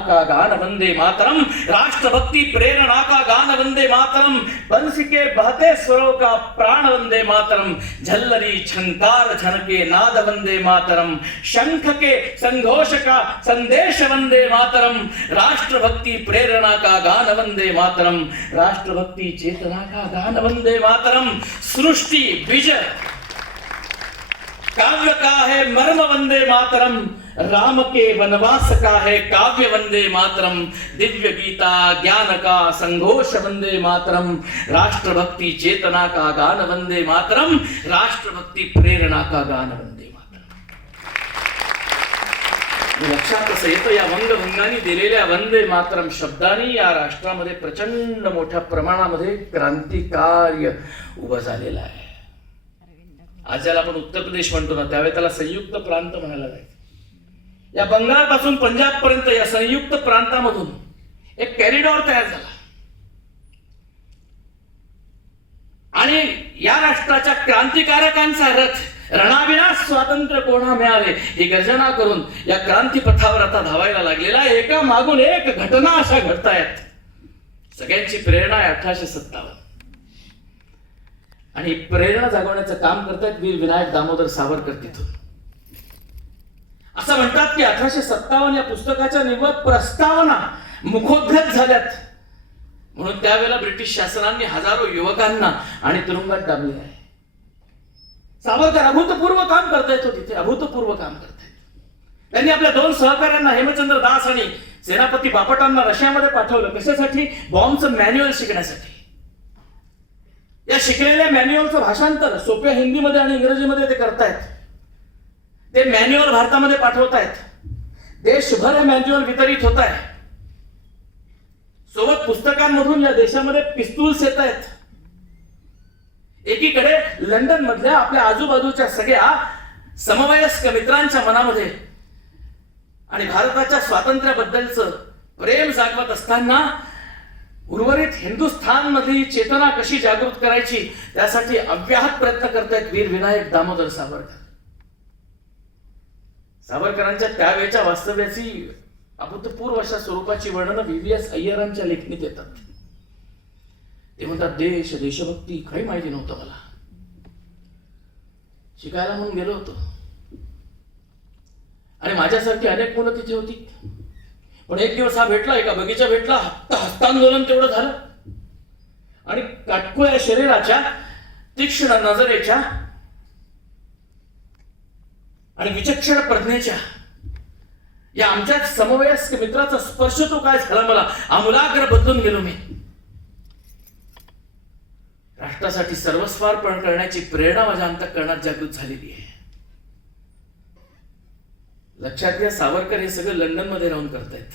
का गान वंदे मातरम, राष्ट्रभक्ति प्रेरणा का गान वंदे मातरम, बंसी के बहते स्वरों का प्राण वंदे मातरम, झल्लरी झंकार झनके नाद वंदे मातरम, शंख के संघोष का संदेश वंदे मातरम, राष्ट्रभक्ति प्रेरणा का गान वंदे मातरम, राष्ट्रभक्ति चेतना का गान वंदे मातरम, सृष्टि बीज काव्य का है मर्म वंदे मातरम, राम के वनवास का है काव्य वंदे मातरम, दिव्य गीता ज्ञान का संघोष वंदे मातरम, राष्ट्रभक्ति चेतना का गान वंदे मातरम, राष्ट्रभक्ति प्रेरणा का गान वंदे मातरम. लक्षात असं येतं या वंगभंगाने दिलेल्या वंदे मातरम शब्दांनी या राष्ट्रामध्ये प्रचंड मोठ्या प्रमाणामध्ये क्रांतिकार्य उभं झालेलं आहे. आज ज्याला आपण उत्तर प्रदेश म्हणतो ना, त्यावेळी त्याला संयुक्त प्रांत म्हणायला जायचं. या बंगाल पासून पंजाब पर्यंत या संयुक्त प्रांतामधून एक कॉरिडॉर तयार झाला आणि या राष्ट्राच्या क्रांतिकारकांचा रथ रणाविना स्वातंत्र्य कोणा मिळाले ही गर्जना करून या क्रांतीपथावर आता धावायला लागलेला एका मागून एक घटना अशा घडतायत. सगळ्यांची प्रेरणा आहे 1857 आणि प्रेरणा जागवण्याचं काम करतायत वीर विनायक दामोदर सावरकर. तिथून असं म्हणतात की 1857 या पुस्तकाच्या निव्वळ प्रस्तावना मुखोद्गत झाल्यात म्हणून त्यावेळेला ब्रिटिश शासनाने हजारो युवकांना आणि तुरुंगात डांबले आहे. सावरकर अभूतपूर्व काम करतायत हो तिथे, अभूतपूर्व काम करतायत. त्यांनी आपल्या 2 सहकाऱ्यांना हेमचंद्र दास आणि सेनापती बापटांना रशियामध्ये पाठवलं. कशासाठी? बॉम्बचं मॅन्युअल शिकण्यासाठी. या शिकलेल्या मॅन्युअलचं भाषांतर सोप्या हिंदीमध्ये आणि इंग्रजीमध्ये ते करतायत. ते मॅन्युअल भारतामध्ये पाठवतायत. देशभर हे मॅन्युअल वितरित होत आहे. सोबत पुस्तकांमधून या देशामध्ये पिस्तूल्स येत आहेत. एकीकडे लंडन मधल्या आपल्या आजूबाजूच्या सगळ्या समवयस्क मित्रांच्या मनामध्ये आणि भारताच्या स्वातंत्र्याबद्दलचं प्रेम जागवत असताना उर्वरित हिंदुस्थान मधली चेतना कशी जागृत करायची त्यासाठी अव्याहत प्रयत्न करतायत वीर विनायक दामोदर सावरकर. सावरकरांच्या त्यावेळच्या वास्तव्याची अभूतपूर्व अशा स्वरूपाची वर्णनं व्ही.व्ही.एस. अय्यरांच्या लेखणीत येतात. ते म्हणतात देश देशभक्ती काही माहिती नव्हतं मला, शिकायला म्हणून गेलो होतो आणि माझ्यासारखी अनेक मुलं तिथे होती. पण एक दिवस हा भेटला, एका बगीचा भेटला, हस्तांदोलन तेवढं झालं आणि काटकुळ्या शरीराच्या तीक्ष्ण नजरेच्या आणि विचक्षण प्रज्ञेच्या या आमच्याच समवयस्क मित्राचा स्पर्श तो काय झाला मला, आमूलाग्र बदलून गेलो मी. राष्ट्रासाठी सर्वस्वार्पण करण्याची प्रेरणा माझ्या अंतःकरणात जागृत झालेली आहे. लक्षात घ्या, सावरकर हे सगळं लंडन मध्ये राहून करतायत.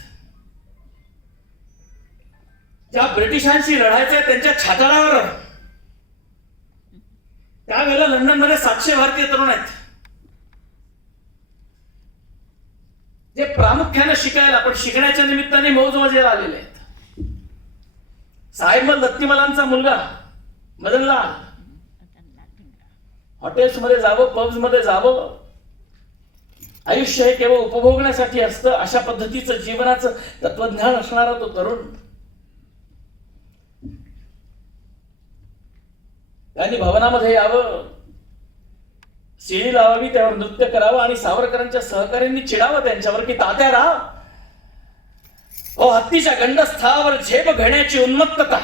ज्या ब्रिटिशांशी लढायचंय त्यांच्या छाताडावर त्यावेळेला लंडन मध्ये 700 भारतीय तरुण आहेत जे प्रामुख्याने शिकायला पण शिकण्याच्या निमित्ताने मौज मजेला आलेले आहेत. साहेबमल दत्तीमलांचा मुलगा मदनलाल हॉटेल्स मध्ये जावं, पब्स मध्ये जावं, आयुष्य हे केवळ उपभोगण्यासाठी असतं अशा पद्धतीचं जीवनाचं तत्वज्ञान असणारा तो तरुण त्यांनी भवनामध्ये यावं, शिडी लावावी, त्यावर नृत्य करावं आणि सावरकरांच्या सहकाऱ्यांनी चिडावं त्यांच्यावर की तात्या राव, ओ हत्तीच्या गंडस्थावर झेप घेण्याची उन्मत्तता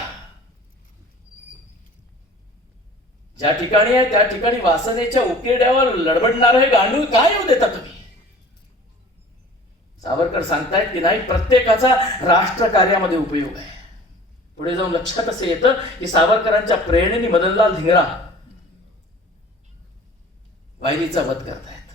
ज्या ठिकाणी आहे त्या ठिकाणी वासनेच्या उकिरड्यावर लडबडणार हे गांडूळ काय येऊ देता तुम्ही. सावरकर सांगतायत की नाही, प्रत्येकाचा राष्ट्र कार्यामध्ये उपयोग आहे. पुढे जाऊन लक्षात असे येतं की सावरकरांच्या प्रेरणेने मदनलाल धिंगरा वायरीचा वध करतायत.